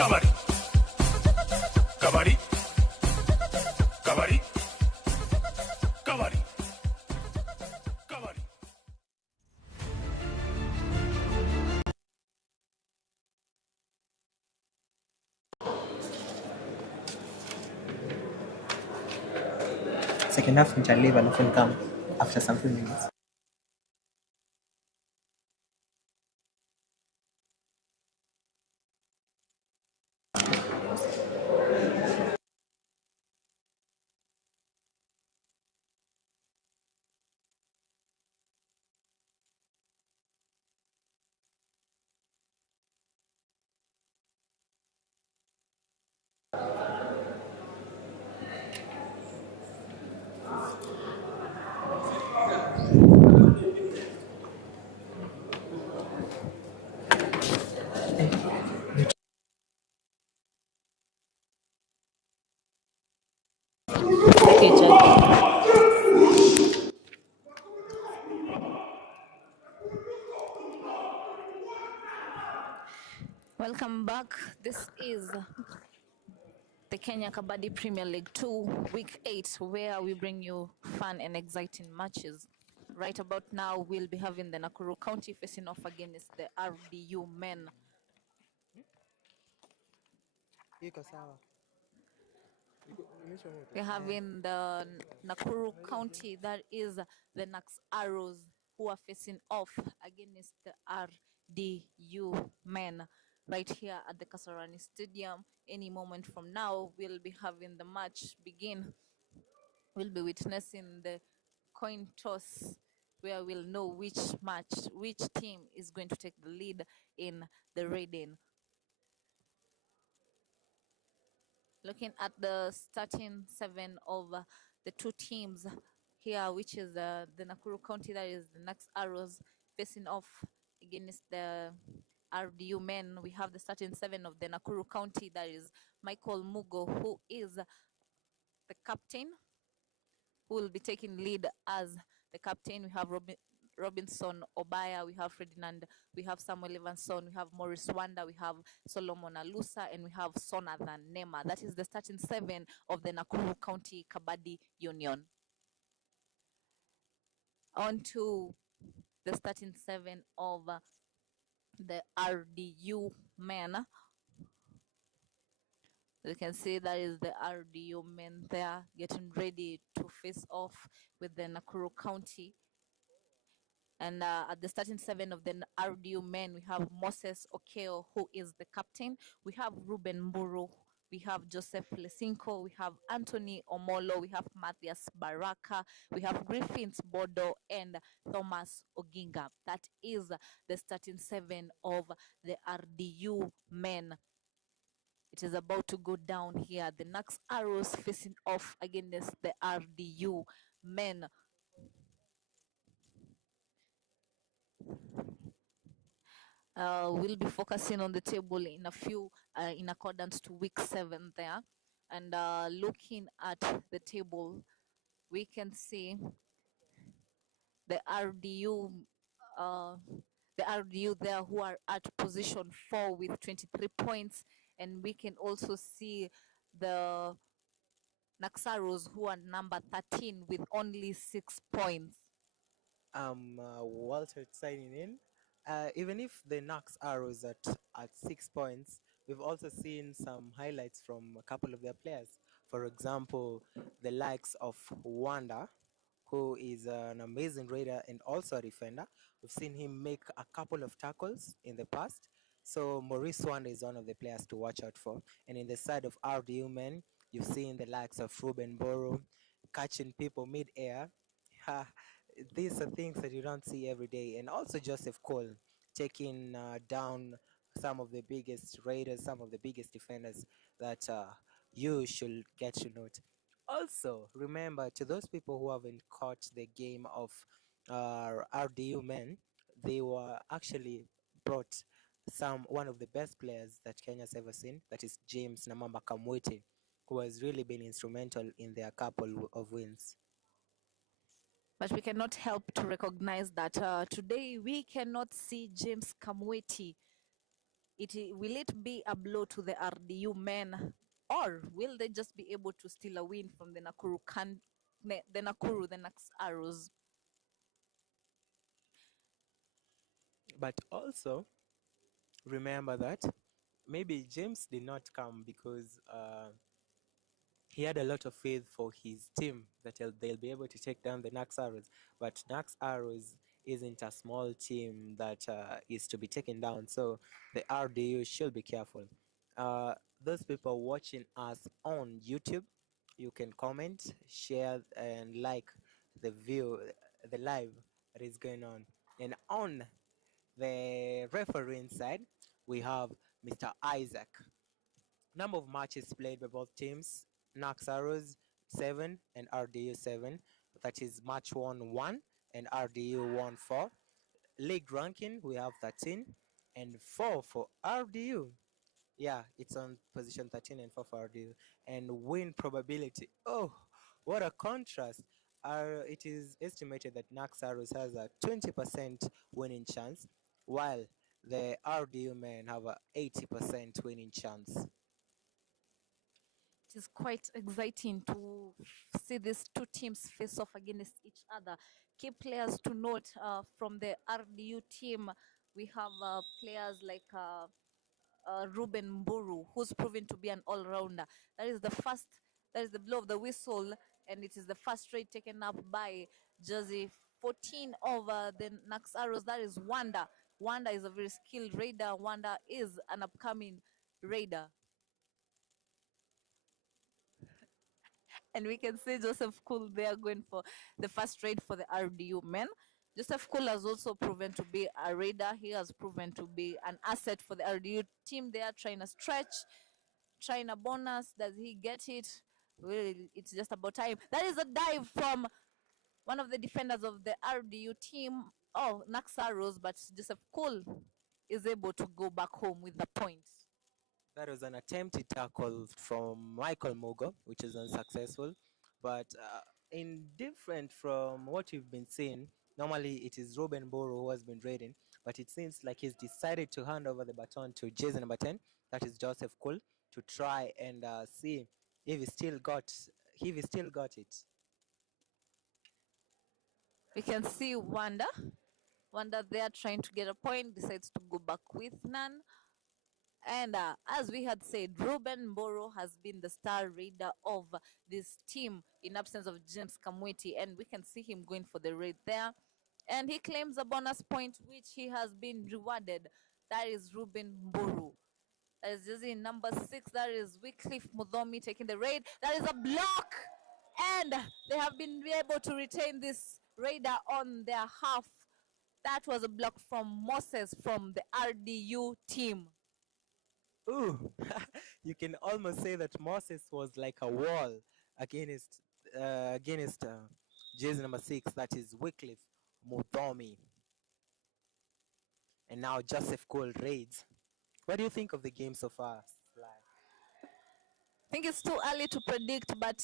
Kabaddi. Kabaddi. Kabaddi. Kabaddi. Kabaddi. Second half nitaleave alafu nikam after some few minutes. Okay, Charlie. Welcome back. This is the Kenya Kabaddi Premier League 2, Week 8, where we bring you fun and exciting matches. Right about now, we'll be having the Nakuru County facing off against the RDU men. We're having the Nakuru County, that is the NAXARROWS, who are facing off against the RDU men right here at the Kasarani Stadium. Any moment from now, we'll be having the match begin. We'll be witnessing the coin toss where we'll know which team is going to take the lead in the raiding. Looking at the starting 7 of the two teams here, which is the Nakuru County, that is the NAXARROWS, facing off against the RDU men. We have the starting 7 of the Nakuru County, that is Michael Mugo, who is the captain, who will be taking lead as the captain. We have Robinson Obaya, we have Ferdinand, we have Samuel Evanson, we have Morris Wanda, we have Solomon Alusa, and we have Sonathan Nema. That is the starting 7 of the Nakuru County Kabaddi Union. On to the starting 7 of the RDU men. You can see that is the RDU men there getting ready to face off with the Nakuru County. And at the starting 7 of the RDU men, we have Moses Okeo, who is the captain. We have Ruben Mburu, we have Joseph Lesinko, we have Anthony Omolo, we have Matthias Baraka, we have Griffins Bodo, and Thomas Oginga. That is the starting 7 of the RDU men. It is about to go down here. The NAXARROWS facing off against the RDU men. We'll be focusing on the table in a few, in accordance to week 7 there. And looking at the table, we can see the RDU there, who are at position 4 with 23 points. And we can also see the NAXARROWS, who are number 13 with only 6 points. Walter signing in. Even if the NAXARROWS at 6 points, we've also seen some highlights from a couple of their players. For example, the likes of Wanda, who is an amazing raider and also a defender. We've seen him make a couple of tackles in the past. So Maurice Wanda is one of the players to watch out for. And in the side of RDU men, you've seen the likes of Ruben Boro catching people mid-air. These are things that you don't see every day. And also Joseph Cole taking down some of the biggest raiders, some of the biggest defenders that you should get to note. Also, remember, to those people who haven't caught the game of RDU men, they were actually brought one of the best players that Kenya's ever seen, that is James Namamba Kamwete, who has really been instrumental in their couple of wins. But we cannot help to recognize that today we cannot see James Kamwete Will it be a blow to the RDU men, or will they just be able to steal a win from the the NAXARROWS? But also remember that maybe James did not come because he had a lot of faith for his team that they'll be able to take down the NAXARROWS. But NAXARROWS isn't a small team that is to be taken down. So the RDU should be careful. Those people watching us on YouTube, you can comment, share, and like the live that is going on. And on the refereeing side, we have Mr. Isaac. Number of matches played by both teams: NAXARROWS 7 and RDU 7. That is match won 1 and RDU won 4. League ranking, we have 13 and 4 for RDU. Yeah, it's on position 13 and 4 for RDU. And win probability. Oh, what a contrast. It is estimated that NAXARROWS has a 20% winning chance, while the RDU men have a 80% winning chance. It is quite exciting to see these two teams face off against each other. Key players to note from the RDU team, we have players like Ruben Mburu, who's proven to be an all-rounder. That is the blow of the whistle, and it is the first raid taken up by jersey 14 of the NAXARROWS. That is Wanda. Wanda is a very skilled raider. Wanda is an upcoming raider. And we can see Joseph Cool there going for the first raid for the RDU men. Joseph Cool has also proven to be a raider. He has proven to be an asset for the RDU team. They are trying to stretch, trying a bonus. Does he get it? Well, it's just about time. That is a dive from one of the defenders of the RDU team. Oh, NAXARROWS, but Joseph Cool is able to go back home with the point. That was an attempted tackle from Michael Mugo, which is unsuccessful. But indifferent from what you've been seeing, normally it is Ruben Boro who has been raiding, but it seems like he's decided to hand over the baton to jersey number 10, that is Joseph Cool, to try and see if he still got it. We can see Wanda. Wanda there trying to get a point, decides to go back with none. And as we had said, Ruben Mboro has been the star raider of this team in absence of James Kamwiti, and we can see him going for the raid there. And he claims a bonus point, which he has been rewarded. That is Ruben Mboro. That is jersey number 6. That is Wycliffe Mudhomi taking the raid. That is a block, and they have been able to retain this raider on their half. That was a block from Moses from the RDU team. Ooh, you can almost say that Moses was like a wall against jersey number 6, that is Wycliffe Mudhomi. And now Joseph Cole raids. What do you think of the game so far, Sly? I think it's too early to predict, but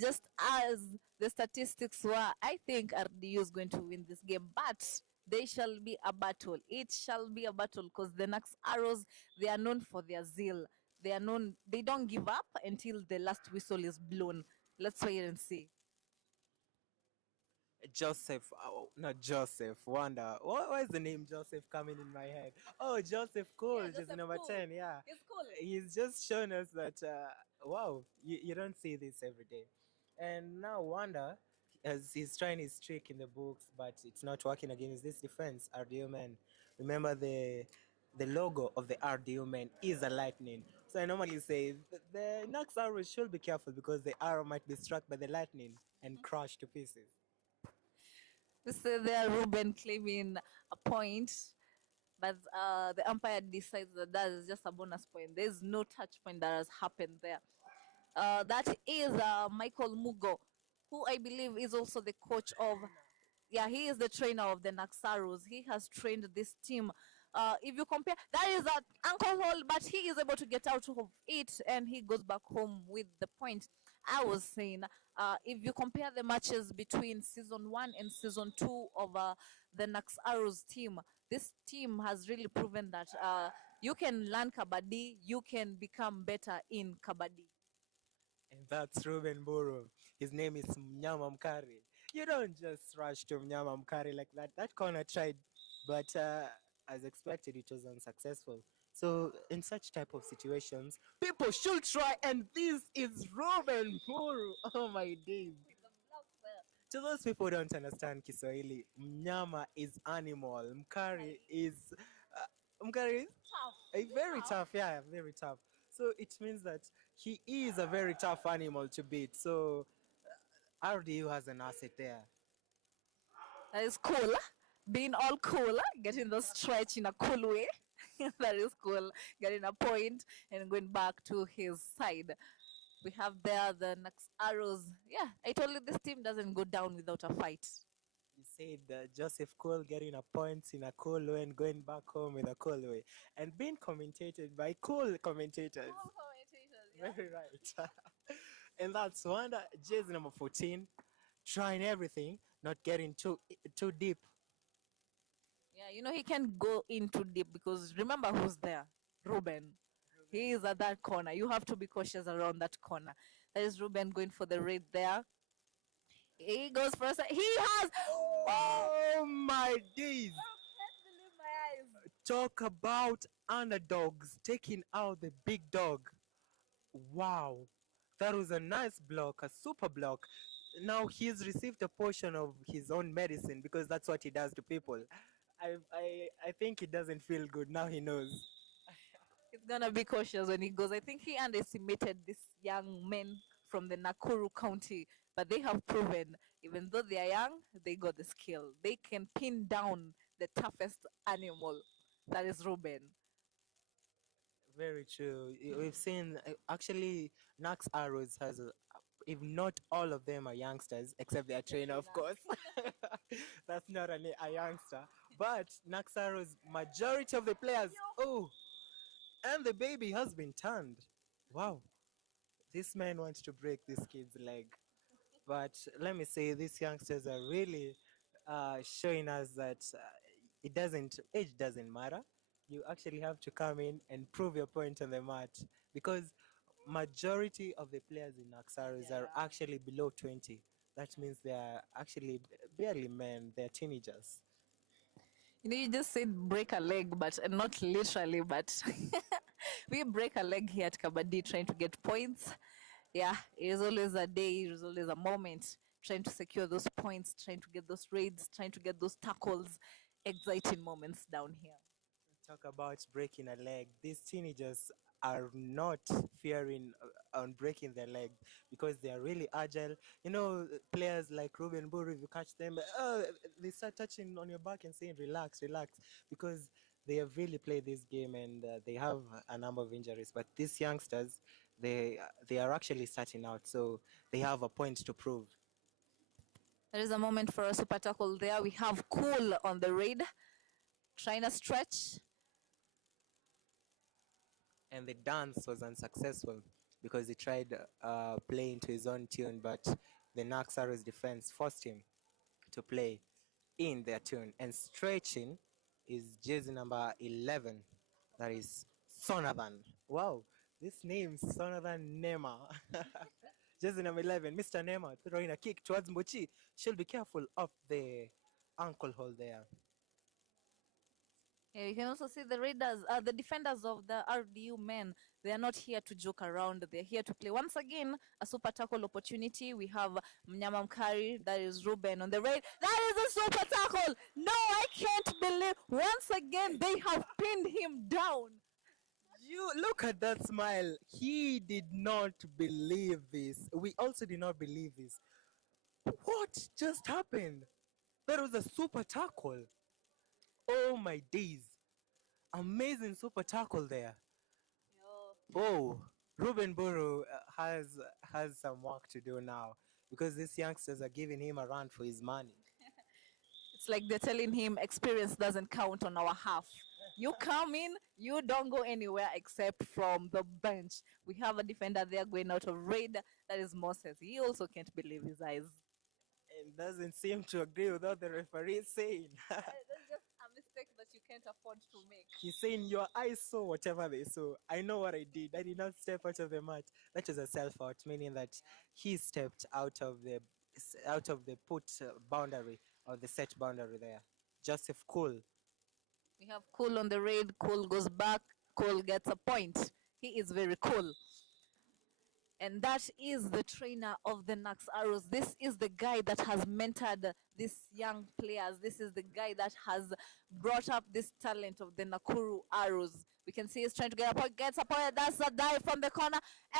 just as the statistics were, I think RDU is going to win this game. But they shall be a battle. It shall be a battle because the NAXARROWS, they are known for their zeal. They don't give up until the last whistle is blown. Let's wait and see. Joseph, oh, not Joseph, Wanda. Why is the name Joseph coming in my head? Oh, Joseph Cole, Yeah, just number Cool. 10, yeah. It's cool. He's just shown us that, wow, you don't see this every day. And now Wanda, as he's trying his trick in the books, but it's not working against this defense, RDU man. Remember the logo of the RDU man is a lightning. So I normally say the NAXARROWS should be careful because the arrow might be struck by the lightning and crushed to pieces. We see there Ruben claiming a point, but the umpire decides that that is just a bonus point. There's no touch point that has happened there. That is Michael Mugo, who I believe is also the coach of, yeah, he is the trainer of the NAXARROWS. He has trained this team. If you compare, that is an ankle hold, but he is able to get out of it and he goes back home with the point. I was saying, if you compare the matches between season 1 and season 2 of the NAXARROWS team, this team has really proven that You can learn kabaddi, you can become better in kabaddi. And that's Ruben Buru. His name is Mnyama Mkari. You don't just rush to Mnyama Mkari like that. That corner tried, but as expected, it was unsuccessful. So in such type of situations, people should try. And this is Ruben Buru. Oh my days! To those people who don't understand Kiswahili, Mnyama is animal. Mkari is very tough. Yeah, very tough. So it means that he is a very tough animal to beat. So RDU has an asset there. That is cool. Being all cool, getting the stretch in a cool way. That is cool. Getting a point and going back to his side. We have there the NAXARROWS. Yeah, I told you this team doesn't go down without a fight. He said Joseph Cole getting a point in a cool way and going back home in a cool way. And being commentated by cool commentators. Cool commentators, yeah. Very right. And that's Wanda, jersey number 14, trying everything, not getting too deep. Yeah, you know, he can't go in too deep because remember who's there? Ruben. He is at that corner. You have to be cautious around that corner. That is Ruben going for the raid there. He goes for a He has. Oh my days! I can't believe my eyes. Talk about underdogs taking out the big dog. Wow, that was a nice block, a super block. Now he's received a portion of his own medicine because that's what he does to people. I think he doesn't feel good. Now he knows. He's gonna be cautious when he goes. I think he underestimated these young men from the Nakuru County, but they have proven, even though they are young, they got the skill. They can pin down the toughest animal. That is Ruben. Very true. We've seen actually NAXARROWS has, if not all of them are youngsters, except their trainer, of course. That's not a youngster. But NAXARROWS, majority of the players, oh, and the baby has been turned. Wow. This man wants to break this kid's leg. But let me say, these youngsters are really showing us that age doesn't matter. You actually have to come in and prove your point on the mat because majority of the players in NAXARROWS are actually below 20. That means they are actually barely men. They're teenagers. You know, you just said break a leg, but not literally, but we break a leg here at Kabaddi trying to get points. Yeah, it is always a day, it is always a moment trying to secure those points, trying to get those raids, trying to get those tackles. Exciting moments down here. Talk about breaking a leg. These teenagers are not fearing on breaking their leg because they are really agile. You know, players like Ruben Buru, if you catch them, they start touching on your back and saying, relax, relax, because they have really played this game and they have a number of injuries. But these youngsters, they are actually starting out, so they have a point to prove. There is a moment for a super tackle there. We have Cool on the raid, trying to stretch. And the dance was unsuccessful because he tried playing to his own tune, but the NAXARROWS defense forced him to play in their tune. And stretching is jersey number 11. That is Sonathan. Wow, this name, Sonathan Nema. Jersey number 11, Mr. Nema throwing a kick towards Mbochi. She'll be careful of the ankle hole there. Yeah, you can also see the raiders, the defenders of the RDU men. They are not here to joke around. They're here to play. Once again, a super tackle opportunity. We have Mnyama Mkari, that is Ruben on the raid. That is a super tackle. No, I can't believe. Once again, they have pinned him down. You look at that smile. He did not believe this. We also did not believe this. What just happened? That was a super tackle. Oh my days. Amazing super tackle there. Oh, Ruben Buru has some work to do now because these youngsters are giving him a run for his money. It's like they're telling him experience doesn't count on our half. You come in, you don't go anywhere except from the bench. We have a defender there going out of raid. That is Moses. He also can't believe his eyes. And doesn't seem to agree with what the referee is saying. That's just a mistake that you can't afford to make. He's saying your eyes saw whatever they saw. I know what I did. I did not step out of the match. That was a self-out, meaning that he stepped out of the put boundary or the set boundary there. Joseph Cool. We have Cool on the raid. Cool goes back. Cool gets a point. He is very cool. And that is the trainer of the NAXARROWS. This is the guy that has mentored these young players. This is the guy that has brought up this talent of the Nakuru Arrows. We can see he's trying to get a point, gets a point. That's a dive from the corner,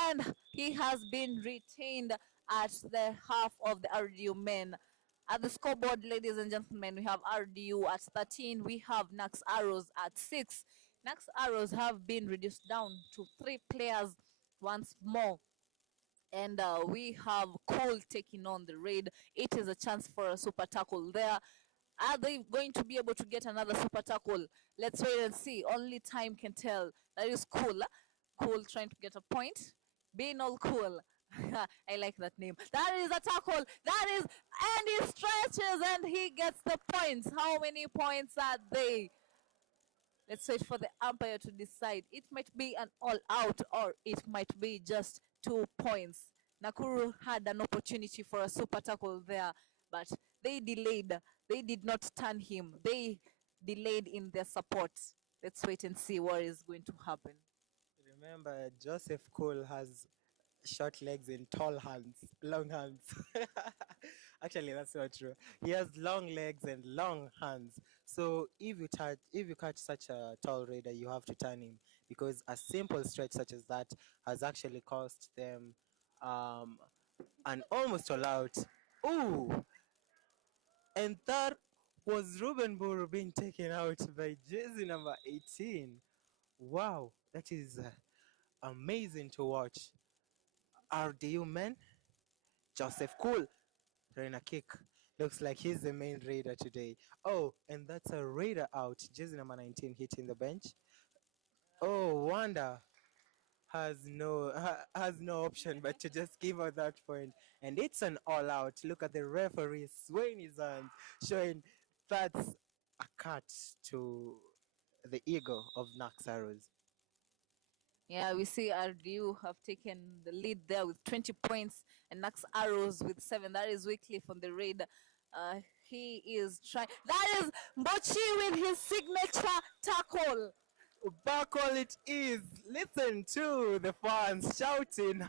and he has been retained at the half of the RDU men. At the scoreboard, ladies and gentlemen, we have RDU at 13. We have NAXARROWS at 6. NAXARROWS have been reduced down to 3 players once more. And we have Cole taking on the raid. It is a chance for a super tackle there. Are they going to be able to get another super tackle? Let's wait and see. Only time can tell. That is Cool. Cool trying to get a point. Being all cool. I like that name. That is a tackle. That is, and he stretches and he gets the points. How many points are they? Let's wait for the umpire to decide. It might be an all out or it might be just 2 points. Nakuru had an opportunity for a super tackle there, but they delayed. They did not turn him. They delayed in their support. Let's wait and see what is going to happen. Remember, Joseph Cole has short legs and tall hands, long hands. Actually, that's not true. He has long legs and long hands. So if you catch such a tall raider, you have to turn him, because a simple stretch such as that has actually cost them an almost all out. Ooh, and that was Ruben Buru being taken out by jersey number 18. Wow, that is amazing to watch. RDU men, Joseph Cool, throwing a kick. Looks like he's the main raider today. Oh, and that's a raider out. Jersey number 19 hitting the bench. Oh, Wanda has no option but to just give her that point. And it's an all out. Look at the referee swaying his hands, showing that's a cut to the ego of NAXARROWS. Yeah, we see RDU have taken the lead there with 20 points and NAXARROWS with 7. That is Wycliffe on the raid. He is trying. That is Mbochi with his signature tackle. Buckle it is. Listen to the fans shouting.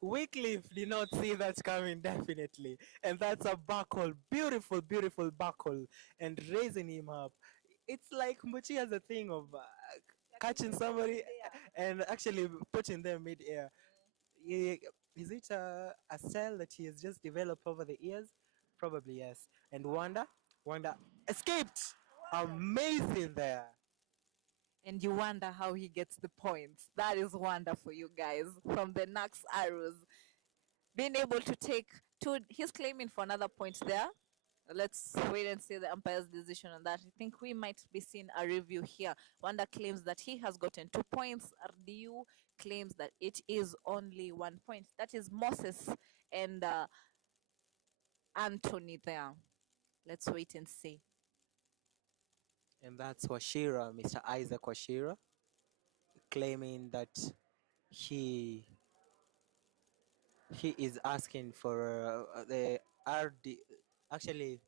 Wycliffe did not see that coming, definitely. And that's a buckle. Beautiful, beautiful buckle. And raising him up. It's like Mbuchi has a thing of catching somebody and actually putting them mid-air. Is it a style that he has just developed over the years? Probably yes. And Wanda escaped. Amazing there. And you wonder how he gets the points. That is wonder for you guys from the NAXARROWS. Being able to take 2, he's claiming for another point there. Let's wait and see the umpire's decision on that. I think we might be seeing a review here. Wanda claims that he has gotten 2 points. RDU claims that it is only 1 point. That is Moses and Anthony there. Let's wait and see. And that's Washira, Mr. Isaac Washira, claiming that he is asking for the RD. Actually,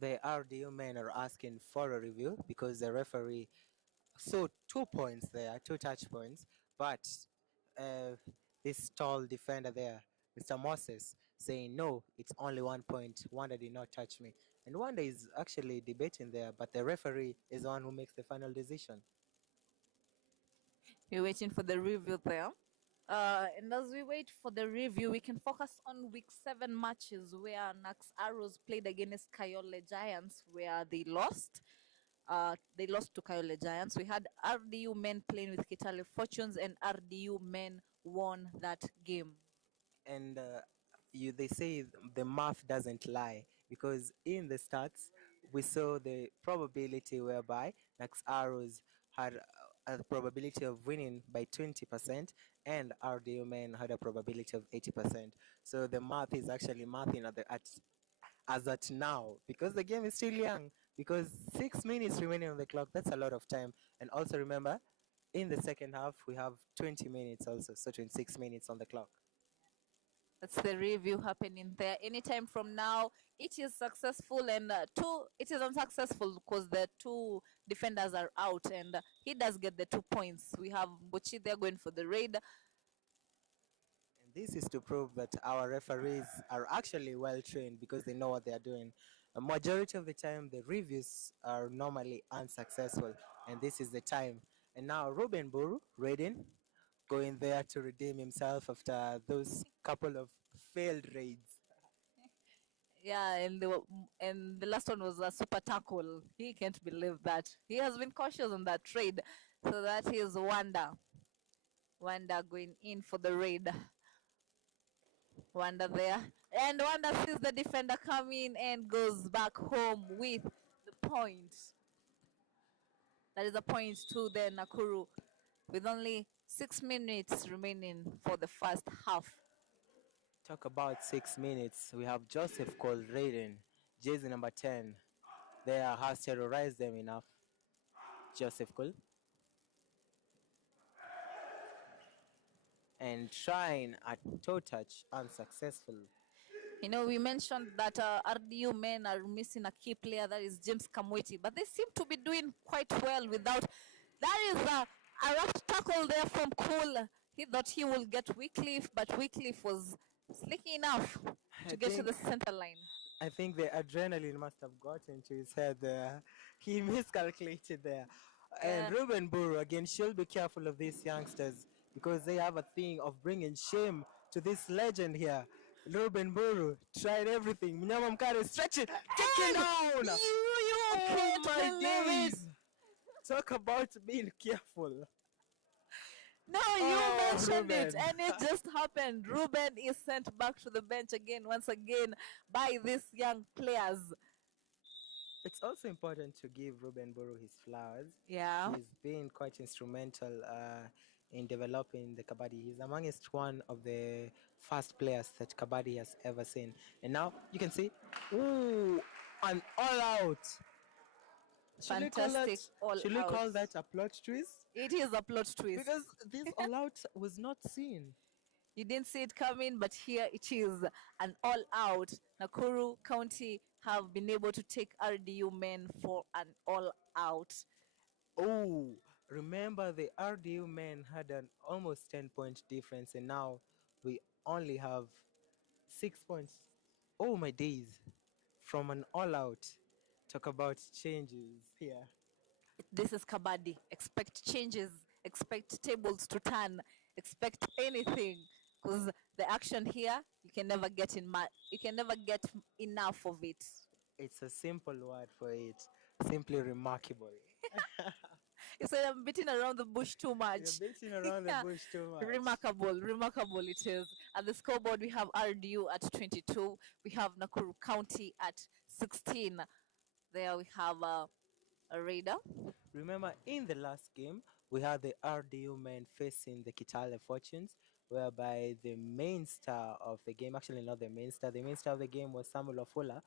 the RDU men are asking for a review because the referee saw 2 points there, 2 touch points, but this tall defender there, Mr. Moses, saying no, it's only 1 point. Wanda did not touch me. And Wanda is actually debating there, but the referee is the one who makes the final decision. We're waiting for the review there. And as we wait for the review, we can focus on week 7 matches where NAXARROWS played against Kayole Giants, where they lost. They lost to Kayole Giants. We had RDU men playing with Kitale Fortunes, and RDU men won that game. And they say the math doesn't lie, because in the stats we saw the probability whereby NAXARROWS had a probability of winning by 20% and RDU men had a probability of 80%. So the math is actually mathing as at now, because the game is still young, because 6 minutes remaining on the clock, that's a lot of time. And also remember, in the second half, we have 20 minutes also, so 26 minutes on the clock. That's the review happening there. Anytime from now, it is successful, and it is unsuccessful because the two defenders are out, and he does get the 2 points. We have Bochi there going for the raid. And this is to prove that our referees are actually well trained because they know what they are doing. A majority of the time, the reviews are normally unsuccessful, and this is the time. And now Ruben Buru, raiding, going there to redeem himself after those couple of failed raids. Yeah, and the last one was a super tackle. He can't believe that. He has been cautious on that trade. So that is Wanda. Wanda going in for the raid. Wanda there. And Wanda sees the defender come in and goes back home with the point. That is a point to the Nakuru with only 6 minutes remaining for the first half. Talk about 6 minutes. We have Joseph called Raiden, jersey number 10. There has terrorized them enough. Joseph Cole. And trying a toe touch, unsuccessful. You know, we mentioned that RDU men are missing a key player, that is James Kamwiti, but they seem to be doing quite well without. That is a rough tackle there from Cool. He thought he will get Wycliffe, but Wycliffe was slicky enough to get to the center line. I think the adrenaline must have gotten to his head there. He miscalculated there. And Ruben Buru, again, she'll be careful of these youngsters because they have a thing of bringing shame to this legend here. Ruben Buru tried everything. Mnyama Mkare stretch it, taken down. You Oh can't my believe it. days. Talk about being careful. No, you mentioned it, Ruben. and it just happened. Ruben is sent back to the bench again, once again, by these young players. It's also important to give Ruben Buru his flowers. Yeah. He's been quite instrumental in developing the Kabaddi. He's amongst one of the first players that Kabaddi has ever seen. And now you can see, ooh, an all out. Fantastic all Should we call out. that a plot twist? It is a plot twist. Because this all out was not seen. You didn't see it coming, but here it is, an all out. Nakuru County have been able to take RDU men for an all out. Oh, remember the RDU men had an almost 10-point difference, and now we only have 6 points. Oh my days. From an all out. Talk about changes here. This is Kabaddi. Expect changes, expect tables to turn, expect anything. Because the action here, you can never get you can never get enough of it. It's a simple word for it. Simply remarkable. You said I'm beating around the bush too much. You're beating around the bush too much. Remarkable, remarkable it is. At the scoreboard, we have RDU at 22. We have Nakuru County at 16. There we have a raider. Remember, in the last game, we had the RDU men facing the Kitale Fortunes, whereby the main star of the game, actually not the main star of the game was Samuel Ofula,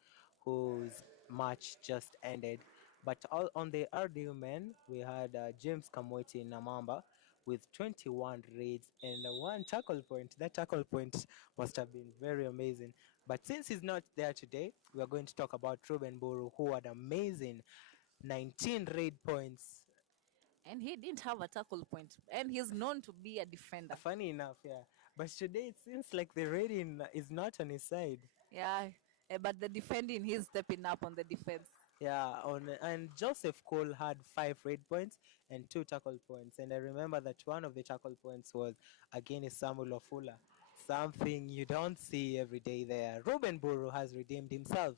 whose match just ended. But all on the RDU men, we had James Kamweti Namamba with 21 raids and one tackle point. That tackle point must have been very amazing. But since he's not there today, we are going to talk about Ruben Buru, who had amazing 19 raid points. And he didn't have a tackle point. And he's known to be a defender. Funny enough, yeah. But today it seems like the raiding is not on his side. Yeah, but the defending, he's stepping up on the defense. Yeah, and Joseph Cole had 5 raid points and 2 tackle points. And I remember that one of the tackle points was against Samuel Ofula. Something you don't see every day there. Ruben Buru has redeemed himself.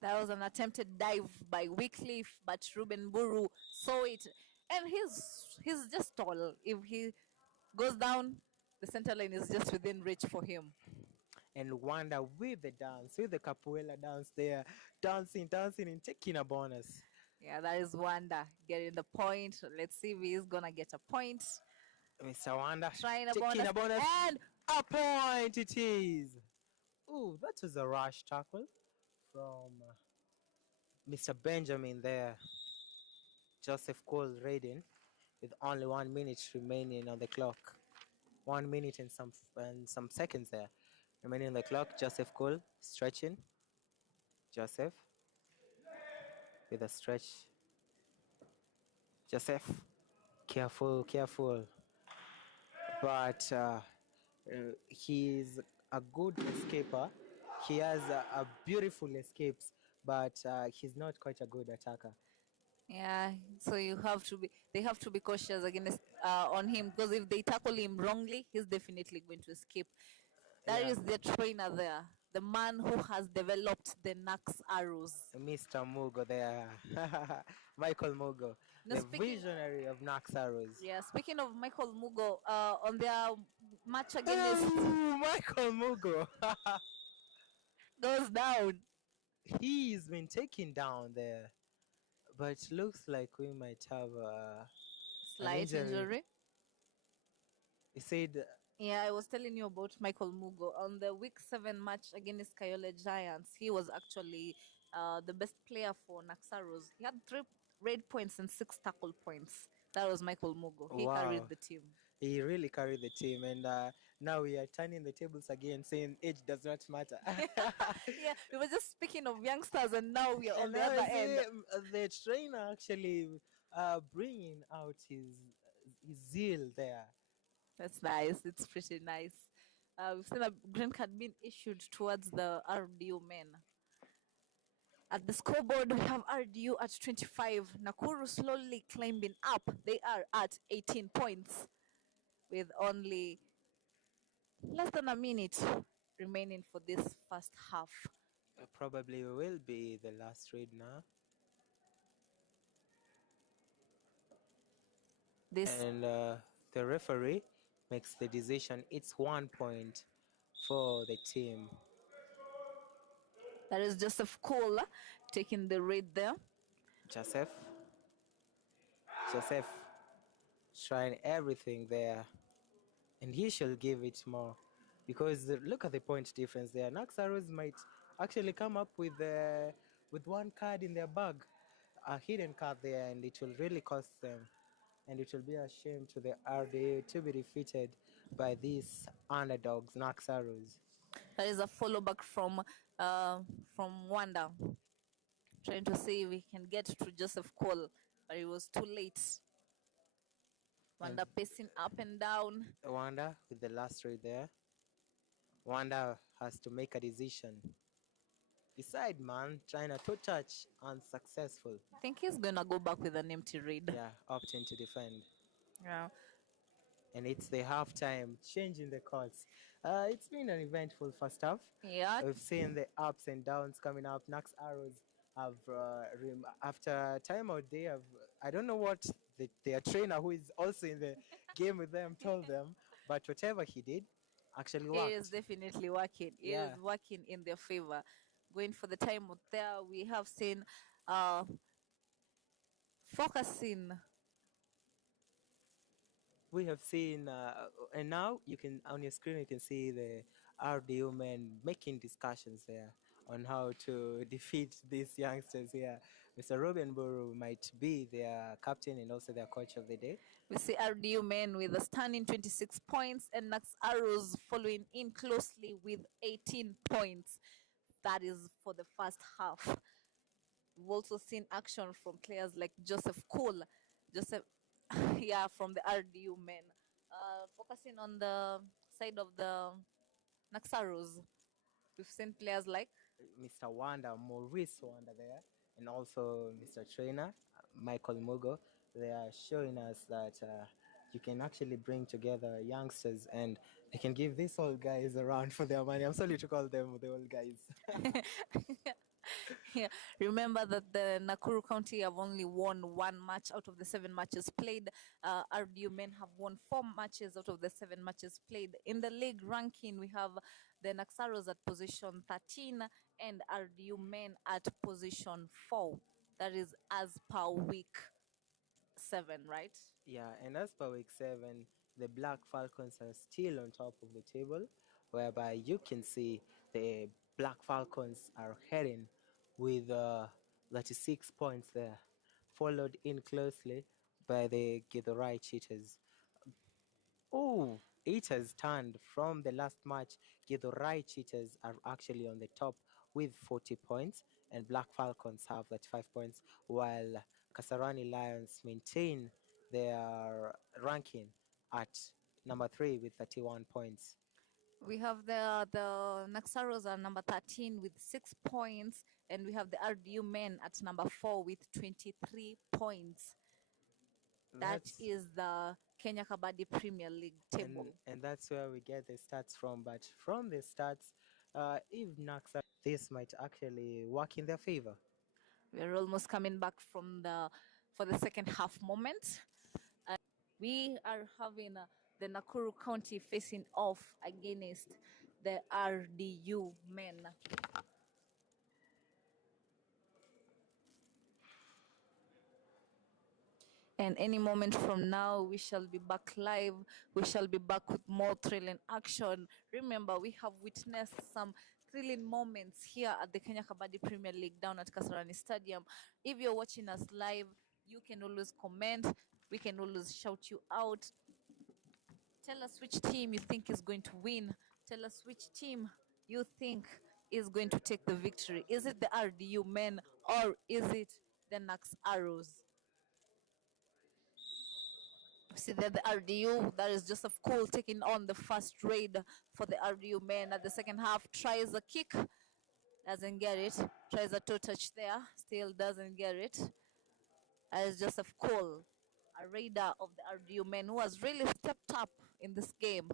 That was an attempted dive by Wycliffe, but Ruben Buru saw it. And he's just tall. If he goes down, the center line is just within reach for him. And Wanda with the dance, with the capoeira dance there, dancing and taking a bonus. Yeah, that is Wanda getting the point. Let's see if he's going to get a point. Mr. Wanda Trying a taking bonus. a bonus. And a point it is. Ooh, that was a rush tackle from Mr. Benjamin there, Joseph Cole raiding with only 1 minute remaining on the clock. 1 minute and some seconds there remaining on the clock. Joseph Cole stretching. Joseph with a stretch. Joseph, careful, careful. But he's a good escaper. He has a beautiful escapes, but he's not quite a good attacker. Yeah, so they have to be cautious against on him, because if they tackle him wrongly, he's definitely going to escape. That Yeah. is the trainer there, the man who has developed the NAXARROWS. Mr. Mugo there, Michael Mugo, Now, the visionary of NAXARROWS. speaking of Michael Mugo, on their match against Oh, Michael Mugo. goes down. He's been taken down there, but looks like we might have an Slight injury. He said, Yeah, I was telling you about Michael Mugo. On the week 7 match against Kayole Giants, he was actually the best player for NAXARROWS. He had 3 red points and 6 tackle points. That was Michael Mugo. He carried wow, the team. he really carried the team. And now we are turning the tables again, saying age does not matter. Yeah, we were just speaking of youngsters, and now we are on And the now other I see, end. the trainer actually bringing out his zeal there. That's nice. It's pretty nice. We've seen a green card being issued towards the RDU men. At the scoreboard, we have RDU at 25. Nakuru slowly climbing up. They are at 18 points with only less than a minute remaining for this first half. Probably will be the last raid now. And the referee makes the decision. It's 1 point for the team. That is Joseph Cole taking the raid there. Joseph trying everything there, and he shall give it more, because look at the point difference there. NAXARROWS might actually come up with 1 card in their bag, a hidden card there, and it will really cost them. And it will be a shame to the RDU to be defeated by these underdogs, NAXARROWS. That is a follow back from Wanda, trying to see if we can get to Joseph Cole, but it was too late. Wanda pacing up and down. Wanda with the last raid there. Wanda has to make a decision. Decide, man. Trying a toe touch, unsuccessful. I think he's gonna go back with an empty raid. Yeah, opting to defend. Yeah. And it's the halftime, changing the calls. It's been an eventful first half. Yeah. We've seen the ups and downs coming up. NAXARROWS have, after timeout, they have, I don't know what their trainer, who is also in the game with them, told them, but whatever he did actually worked. It is definitely working. It is working in their favor. Going for the timeout there, we have seen focusing. We have seen, and now you can, on your screen, you can see the RDU men making discussions there on how to defeat these youngsters here. Mr. Robin Buru might be their captain and also their coach of the day. We see RDU men with a stunning 26 points, and NAXARROWS following in closely with 18 points. That is for the first half. We've also seen action from players like Joseph Cole. Yeah, from the RDU men. Focusing on the side of the NAXARROWS, we've seen players like Mr. Wanda, Maurice Wanda there, and also Mr. Trainer, Michael Mugo. They are showing us that you can actually bring together youngsters and they can give these old guys a run for their money. I'm sorry to call them the old guys. Yeah. Remember that the Nakuru County have only won 1 match out of the 7 matches played. RDU men have won 4 matches out of the 7 matches played. In the league ranking, we have the NAXARROWS at position 13 and RDU men at position 4. That is as per week 7, right? Yeah, and as per week 7, the Black Falcons are still on top of the table, whereby you can see the Black Falcons are heading with That is 6 points there, followed in closely by the Githurai Cheetahs. Oh, it has turned from the last match. Githurai Cheetahs are actually on the top with 40 points, and Black Falcons have 35 points, while Kasarani Lions maintain their ranking at number 3 with 31 points. We have the NAXARROWS are number 13 with 6 points, and we have the RDU men at number 4 with 23 points. That is the Kenya Kabaddi Premier League table. And that's where we get the stats from. But from the stats, if Naxa, this might actually work in their favor. We're almost coming back from for the second half moment. We are having the Nakuru County facing off against the RDU men. And any moment from now, we shall be back live. We shall be back with more thrilling action. Remember, we have witnessed some thrilling moments here at the Kenya Kabaddi Premier League down at Kasarani Stadium. If you're watching us live, you can always comment. We can always shout you out. Tell us which team you think is going to win. Tell us which team you think is going to take the victory. Is it the RDU men or is it the NAXARROWS? See there the RDU, that is Joseph Cole taking on the first raid for the RDU men. At the second half, tries a kick, doesn't get it. Tries a toe touch there, still doesn't get it. As Joseph Cole, a raider of the RDU men who has really stepped up in this game.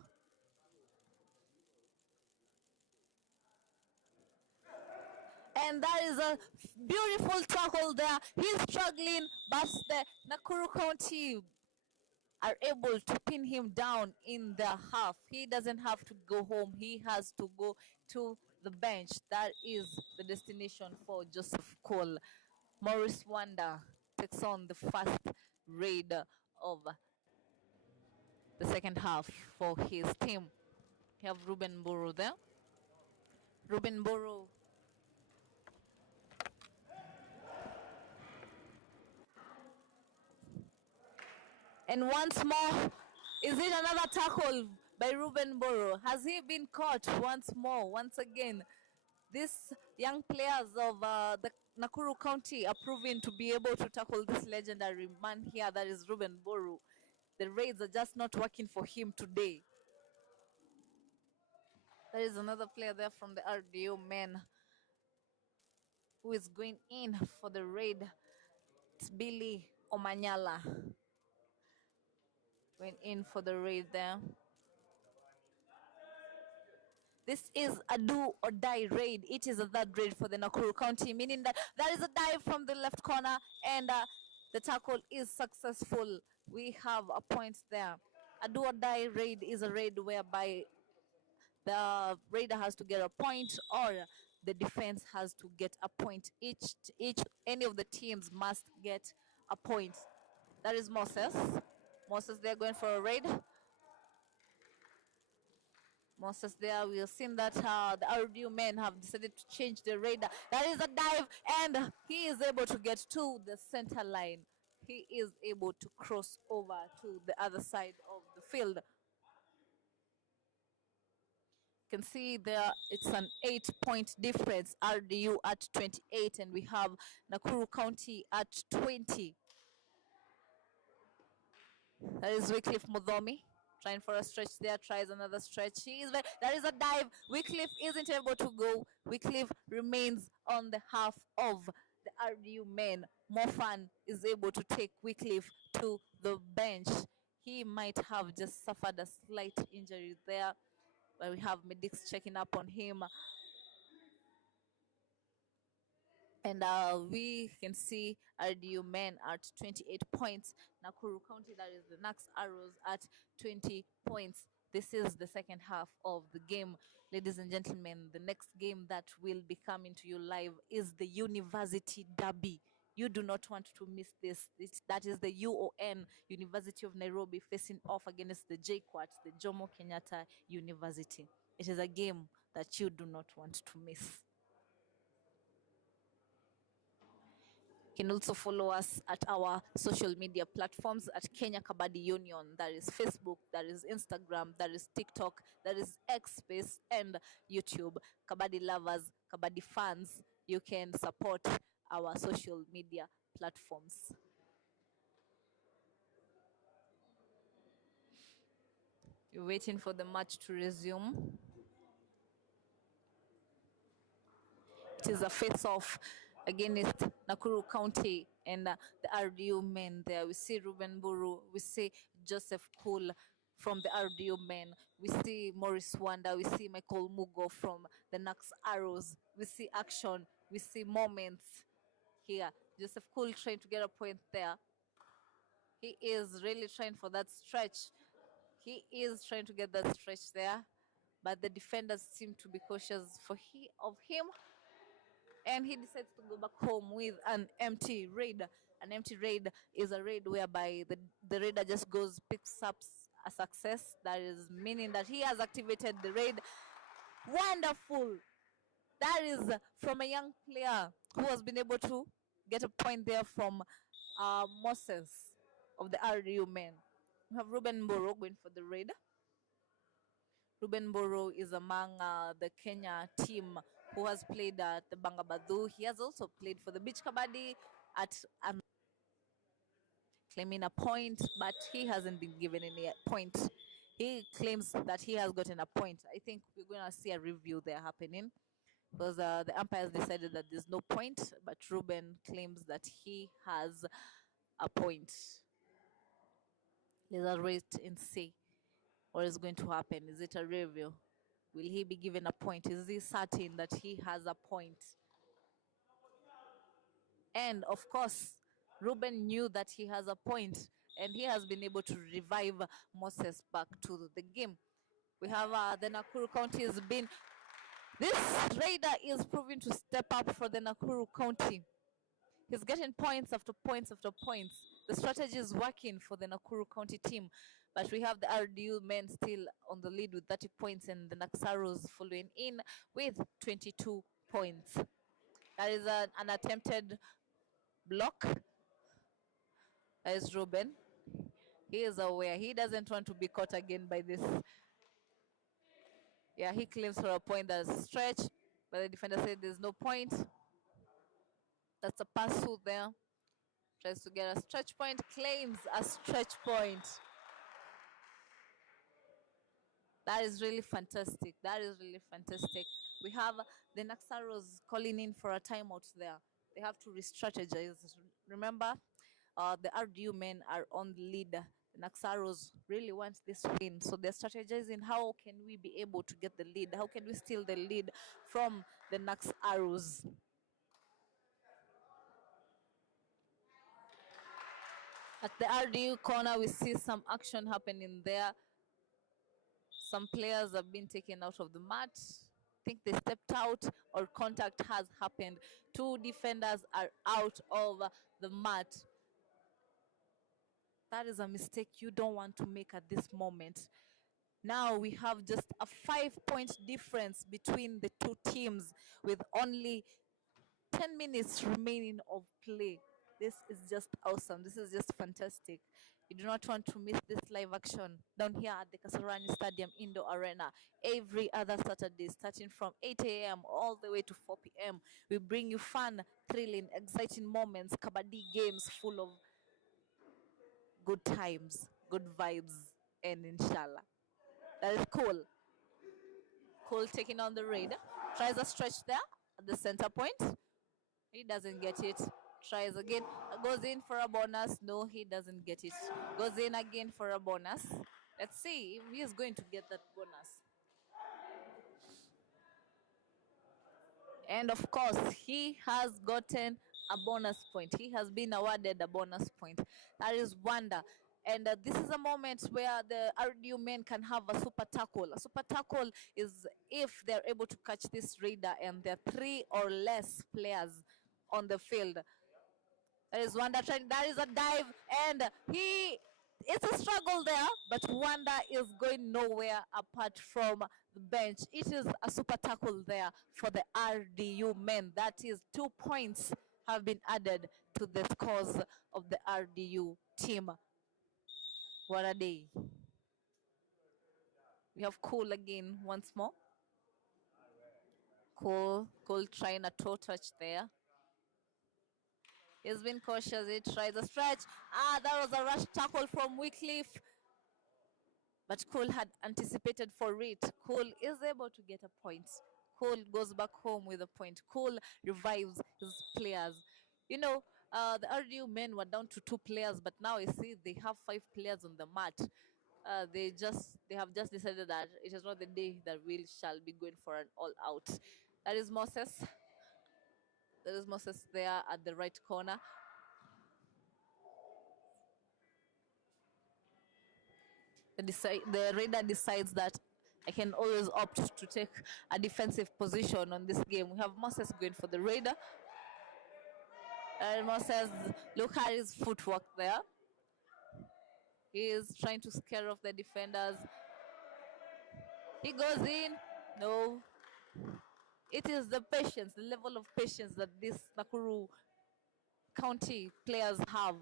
And that is a beautiful tackle there. He's struggling, but the Nakuru County are able to pin him down in the half. He doesn't have to go home. He has to go to the bench. That is the destination for Joseph Cole. Maurice Wanda takes on the first raid of the second half for his team. We have Ruben Boro there. Ruben Boro. And once more, is it another tackle by Ruben Boro? Has he been caught once more, once again? These young players of the Nakuru County are proving to be able to tackle this legendary man here, that is Ruben Boro. The raids are just not working for him today. There is another player there from the RDU men who is going in for the raid. It's Billy Omanyala. Went in for the raid there. This is a do or die raid. It is a third raid for the Nakuru County, meaning that there is a dive from the left corner and the tackle is successful. We have a point there. A do or die raid is a raid whereby the raider has to get a point or the defense has to get a point. Any of the teams must get a point. That is Moses. Moses, they're going for a raid. Moses there, we have seen that the RDU men have decided to change the raider. That is a dive, and he is able to get to the center line. He is able to cross over to the other side of the field. You can see there it's an 8-point difference. RDU at 28, and we have Nakuru County at 20. That is Wycliffe Mudhomi trying for a stretch there, tries another stretch. There is a dive. Wycliffe isn't able to go. Wycliffe remains on the half of the RDU men. Mofan is able to take Wycliffe to the bench. He might have just suffered a slight injury there, but we have medics checking up on him. And we can see RDU men at 28 points. Nakuru County, that is the NAXARROWS, at 20 points. This is the second half of the game. Ladies and gentlemen, the next game that will be coming to you live is the University Derby. You do not want to miss this. That is the UON, University of Nairobi, facing off against the JKUAT, the Jomo Kenyatta University. It is a game that you do not want to miss. You can also follow us at our social media platforms at Kenya Kabaddi Union. That is Facebook, that is Instagram, that is TikTok, that is X Space, and YouTube. Kabaddi lovers, Kabaddi fans, you can support our social media platforms. You're waiting for the match to resume. It is a face-off against Nakuru County and the RDU men there. We see Ruben Buru, we see Joseph Cool from the RDU men, we see Morris Wanda, we see Michael Mugo from the NAXARROWS, we see action, we see moments here. Joseph Cool trying to get a point there. He is really trying for that stretch. He is trying to get that stretch there, but the defenders seem to be cautious of him. And he decides to go back home with an empty raid. An empty raid is a raid whereby the raider just goes, picks up a success. That is meaning that he has activated the raid. Wonderful. That is from a young player who has been able to get a point there from Moses of the RDU men. We have Ruben Boro going for the raid. Ruben Boro is among the Kenya team who has played at the Bangabadhu. He has also played for the Beach Kabaddi at claiming a point, but he hasn't been given any point. He claims that he has gotten a point. I think we're going to see a review there happening because the umpires decided that there's no point, but Ruben claims that he has a point. Let's wait and see what is going to happen. Is it a review? Will he be given a point? Is he certain that he has a point? And of course, Ruben knew that he has a point, and he has been able to revive Moses back to the game. We have the Nakuru County has been. This raider is proving to step up for the Nakuru County. He's getting points after points after points. The strategy is working for the Nakuru County team. But we have the RDU men still on the lead with 30 points and the NAXARROWS following in with 22 points. That is an attempted block. That is Ruben. He is aware. He doesn't want to be caught again by this. Yeah, he claims for a point that's a stretch, but the defender said there's no point. That's a pass through there. Tries to get a stretch point, claims a stretch point. That is really fantastic. That is really fantastic. We have the NAXARROWS calling in for a timeout there. They have to re-strategize. Remember, the RDU men are on the lead. The NAXARROWS really want this win. So they're strategizing how can we be able to get the lead? How can we steal the lead from the NAXARROWS? At the RDU corner, we see some action happening there. Some players have been taken out of the mat. I think they stepped out or contact has happened. Two defenders are out of the mat. That is a mistake you don't want to make at this moment. Now we have just a 5-point difference between the two teams with only 10 minutes remaining of play. This is just awesome. This is just fantastic. You do not want to miss this live action down here at the Kasarani Stadium Indoor Arena every other Saturday, starting from 8 a.m. all the way to 4 p.m. We bring you fun, thrilling, exciting moments, kabaddi games full of good times, good vibes, and inshallah. That is cool. Cool taking on the raid. Tries a stretch there at the center point. He doesn't get it. Tries again. Goes in for a bonus. No, he doesn't get it. Goes in again for a bonus. Let's see if he is going to get that bonus. And of course, he has gotten a bonus point. He has been awarded a bonus point. That is wonder. And this is a moment where the RDU men can have a super tackle. A super tackle is if they're able to catch this raider and there are 3 or less players on the field. That is Wanda trying. That is a dive, and it's a struggle there, but Wanda is going nowhere apart from the bench. It is a super tackle there for the RDU men. That is 2 points have been added to the scores of the RDU team. What a day. We have Cool again once more. Cool trying a toe touch there. He's been cautious. He tries a stretch. That was a rush tackle from Wycliffe. But Cool had anticipated for it. Cool is able to get a point. Cool goes back home with a point. Cool revives his players. You know, the RDU men were down to 2 players, but now you see they have 5 players on the mat. They have just decided that it is not the day that we shall be going for an all out. That is Moses. There is Moses there at the right corner. The Raider decides that I can always opt to take a defensive position on this game. We have Moses going for the Raider. And Moses, look at his footwork there. He is trying to scare off the defenders. He goes in. No. It is the patience, the level of patience that this Nakuru County players have.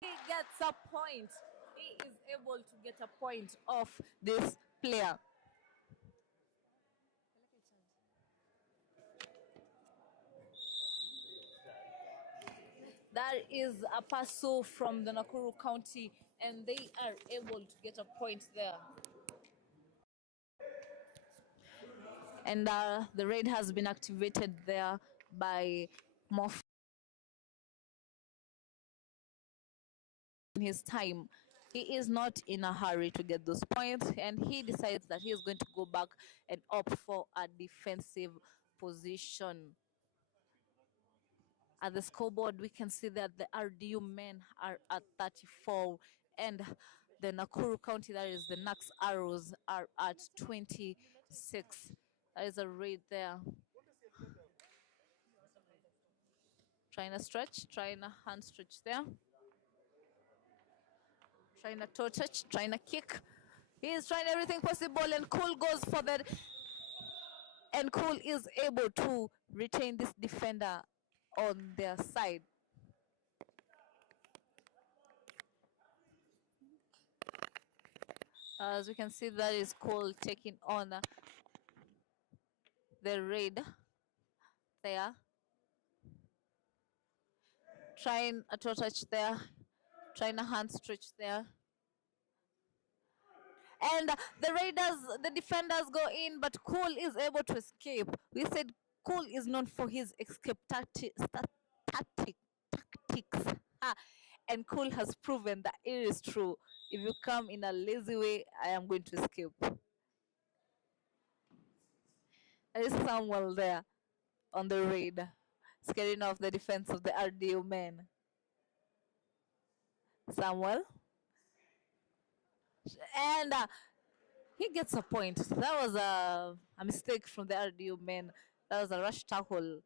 He gets a point. He is able to get a point off this player. That is a pass from the Nakuru County, and they are able to get a point there. And the raid has been activated there by Moff in his time. He is not in a hurry to get those points, and he decides that he is going to go back and opt for a defensive position. At the scoreboard, we can see that the RDU men are at 34, and the Nakuru County, that is the NAXARROWS, are at 26. That is a raid there. Trying a stretch, trying a hand stretch there. Trying a toe touch, trying a kick. He is trying everything possible, and Cool goes for that. And Cool is able to retain this defender on their side. As we can see, that is Cool taking on the raid there. Trying a toe touch there. Trying a hand stretch there. And the raiders, the defenders go in, but Cool is able to escape. We said Cool is known for his escape tactics. And Cool has proven that it is true. If you come in a lazy way, I am going to escape. There is Samuel there on the raid, scaring off the defense of the RDU men. Samuel. And he gets a point. That was a mistake from the RDU men. That was a rush tackle.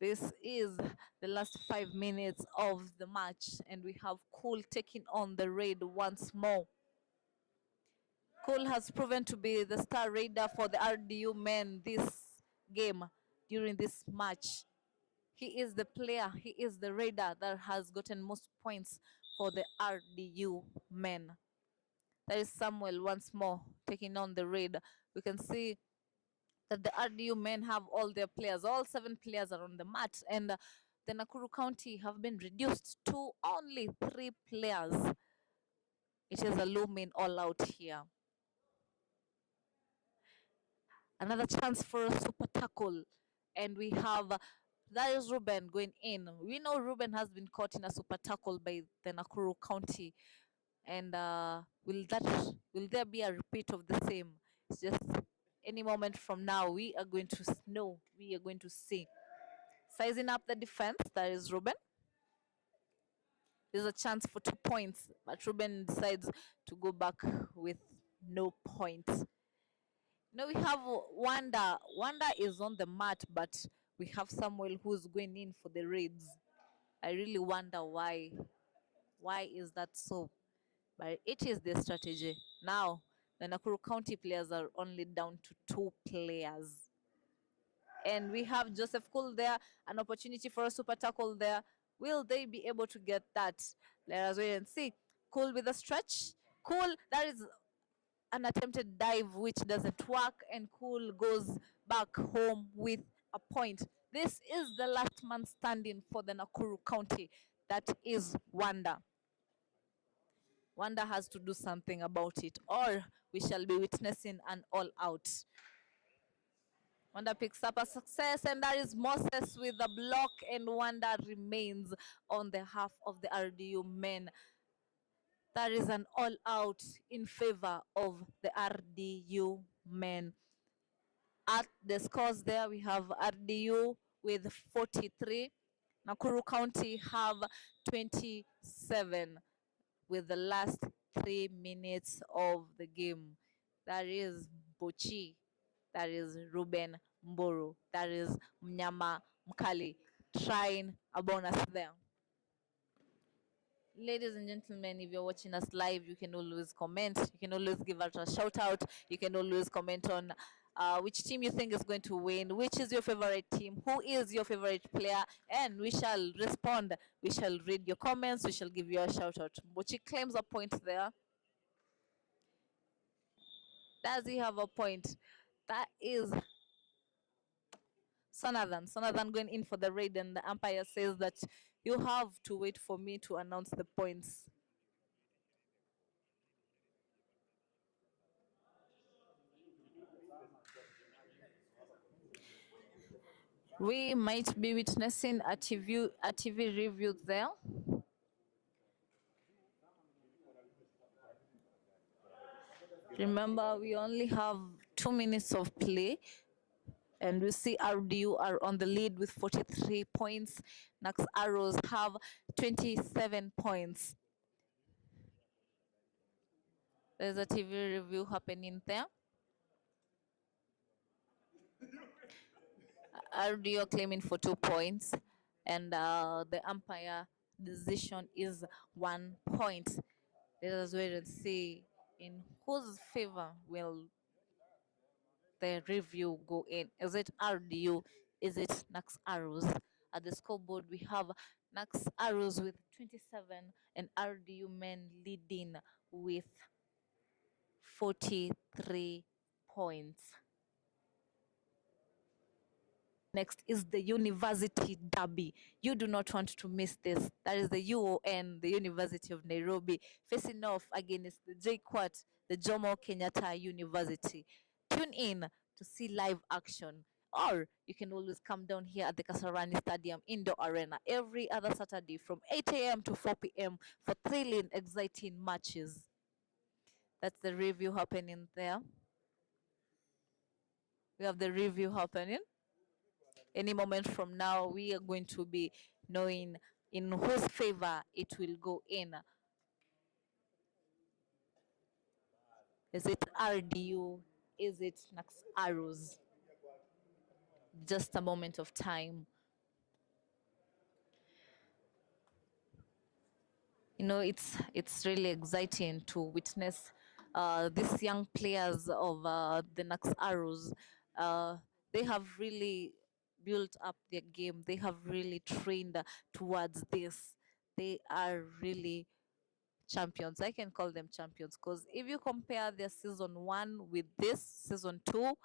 This is the last 5 minutes of the match, and we have Cool taking on the raid once more. Cool has proven to be the star raider for the RDU men this game, during this match. He is the player, he is the raider that has gotten most points for the RDU men. There is Samuel once more taking on the raid. We can see that the RDU men have all their players. All 7 players are on the mat, and the Nakuru County have been reduced to only 3 players. It is a looming all out here. Another chance for a super tackle, and we have that is Ruben going in. We know Ruben has been caught in a super tackle by the Nakuru County, and will there be a repeat of the same? It's just any moment from now we are going to know, we are going to see. Sizing up the defense, that is Ruben. There's a chance for 2 points, but Ruben decides to go back with no points. Now we have Wanda. Wanda is on the mat, but we have Samuel who's going in for the raids. I really wonder why. Why is that so? But it is the strategy. Now, the Nakuru County players are only down to 2 players. And we have Joseph Cool there, an opportunity for a super tackle there. Will they be able to get that? Let us wait and see. Cool with a stretch. Cool, that is an attempted dive which doesn't work, and Cool goes back home with a point. This is the last man standing for the Nakuru County. That is Wanda. Wanda has to do something about it, or we shall be witnessing an all-out. Wanda picks up a success, and that is Moses with the block, and Wanda remains on the half of the RDU men. That is an all-out in favor of the RDU men. At the scores there, we have RDU with 43. Nakuru County have 27 with the last 3 minutes of the game. That is Bochi. That is Ruben Mburu. That is Mnyama Mkali trying a bonus there. Ladies and gentlemen, if you're watching us live, you can always comment. You can always give us a shout out. You can always comment on which team you think is going to win, which is your favorite team, who is your favorite player, and we shall respond. We shall read your comments. We shall give you a shout out. Bochi claims a point there. Does he have a point? That is Sonathan going in for the raid, and the umpire says that you have to wait for me to announce the points. We might be witnessing a TV review there. Remember, we only have 2 minutes of play, and we see RDU are on the lead with 43 points. NAXARROWS have 27 points. There's a TV review happening there. RDU claiming for 2 points, and the umpire decision is 1 point. Let us wait and see in whose favor will the review go in. Is it RDU? Is it NAXARROWS? At the scoreboard, we have NAXARROWS with 27 and RDU men leading with 43 points. Next is the University Derby. You do not want to miss this. That is the UON, the University of Nairobi, facing off against the JKUAT, the Jomo Kenyatta University. Tune in to see live action, or you can always come down here at the Kasarani Stadium Indoor Arena every other Saturday from 8 a.m. to 4 p.m. for thrilling, exciting matches. That's the review happening there. We have the review happening. Any moment from now, we are going to be knowing in whose favor it will go in. Is it RDU? Is it NAXARROWS? Just a moment of time. You know, it's really exciting to witness these young players of the NAXARROWS. They have really built up their game. They have really trained towards this. They are really champions. I can call them champions because if you compare their season 1 with this season 2,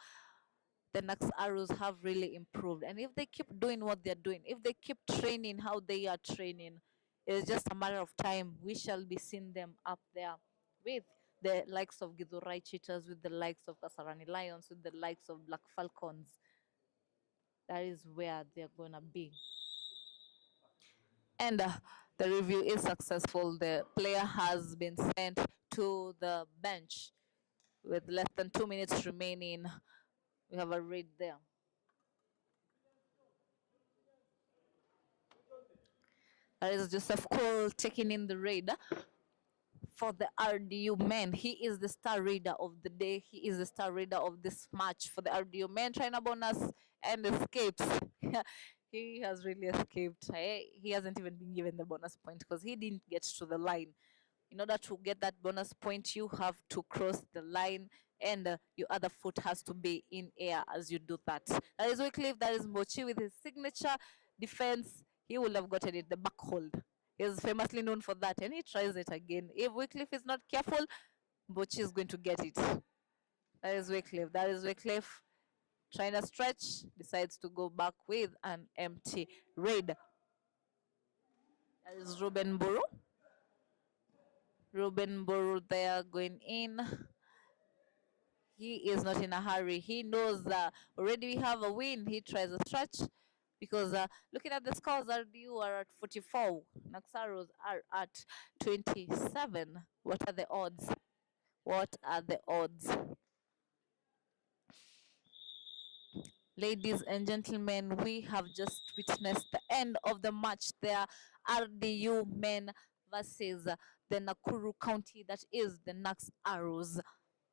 the NAXARROWS have really improved. And if they keep doing what they're doing, if they keep training how they are training, it's just a matter of time. We shall be seeing them up there with the likes of Githurai Cheetahs, with the likes of Kasarani Lions, with the likes of Black Falcons. That is where they're going to be. And the review is successful. The player has been sent to the bench with less than 2 minutes remaining. We have a read there. That is Joseph Cole taking in the raid for the RDU men. He is the star raider of the day. He is the star raider of this match for the RDU men. Trying a bonus and escapes. He has really escaped. He hasn't even been given the bonus point because he didn't get to the line. In order to get that bonus point, you have to cross the line, and your other foot has to be in air as you do that. That is Wycliffe, that is Mochi with his signature defense. He will have gotten it, the back hold. He's famously known for that, and he tries it again. If Wycliffe is not careful, Mochi is going to get it. That is Wycliffe. That is Wycliffe trying to stretch, decides to go back with an empty raid. That is Ruben Buru. Ruben Buru there going in. He is not in a hurry. He knows that already we have a win. He tries a stretch because looking at the scores, RDU are at 44. NAXARROWS are at 27. What are the odds? What are the odds? Ladies and gentlemen, we have just witnessed the end of the match there. RDU men versus the Nakuru County, that is the NAXARROWS.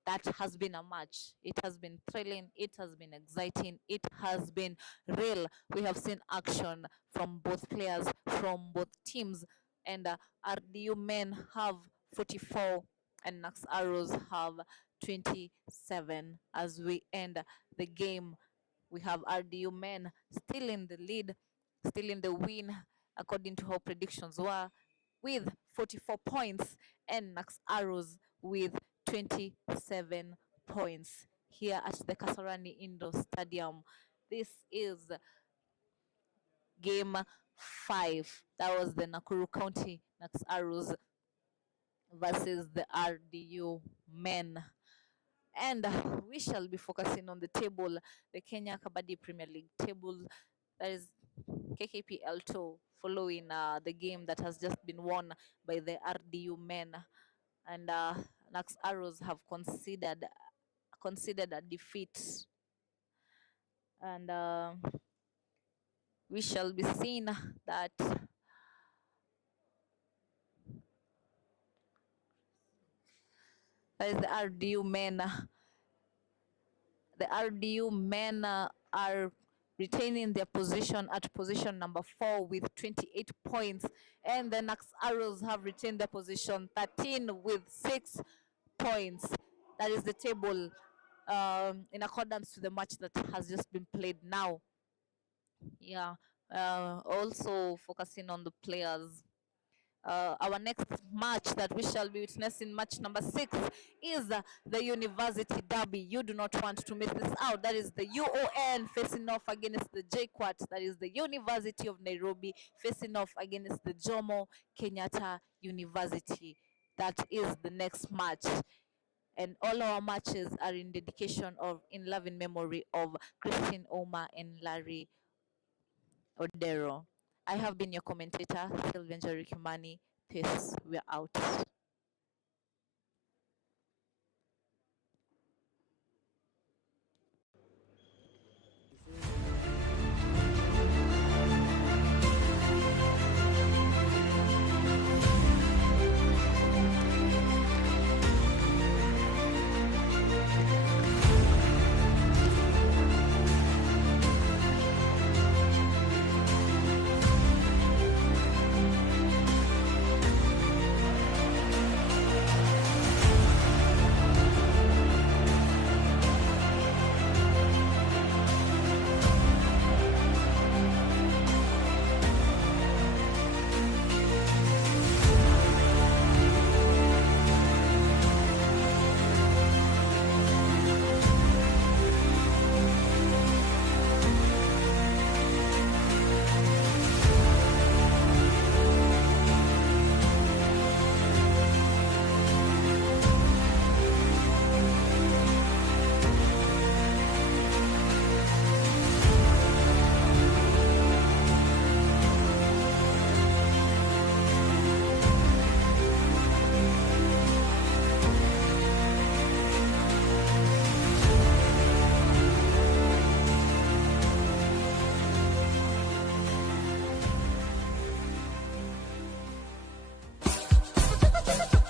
That has been a match. It has been thrilling. It has been exciting. It has been real. We have seen action from both players, from both teams. And RDU men have 44 and NAXARROWS have 27. As we end the game, we have RDU men still in the lead, still in the win, according to how predictions were, with 44 points, and NAXARROWS with 27 points here at the Kasarani Indoor Stadium. This is game 5. That was the Nakuru County NAXARROWS versus the RDU men. And we shall be focusing on the table, the Kenya KABADDI Premier League table. That is KKPL 2, following the game that has just been won by the RDU men. And NAXARROWS have considered a defeat. And we shall be seeing that is the RDU men. The RDU men are retaining their position at position number 4 with 28 points, and the NAXARROWS have retained their position 13 with 6 points. That is the table in accordance to the match that has just been played now. Yeah. Also focusing on the players. Our next match that we shall be witnessing, match number 6, is the University Derby. You do not want to miss this out. That is the UON facing off against the JKUAT. That is the University of Nairobi facing off against the Jomo Kenyatta University. That is the next match. And all our matches are in dedication of, in loving memory of Christine Oma and Larry Odero. I have been your commentator, Sylvian Kimani. Peace. We're out.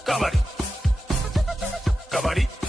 KABADDI. KABADDI.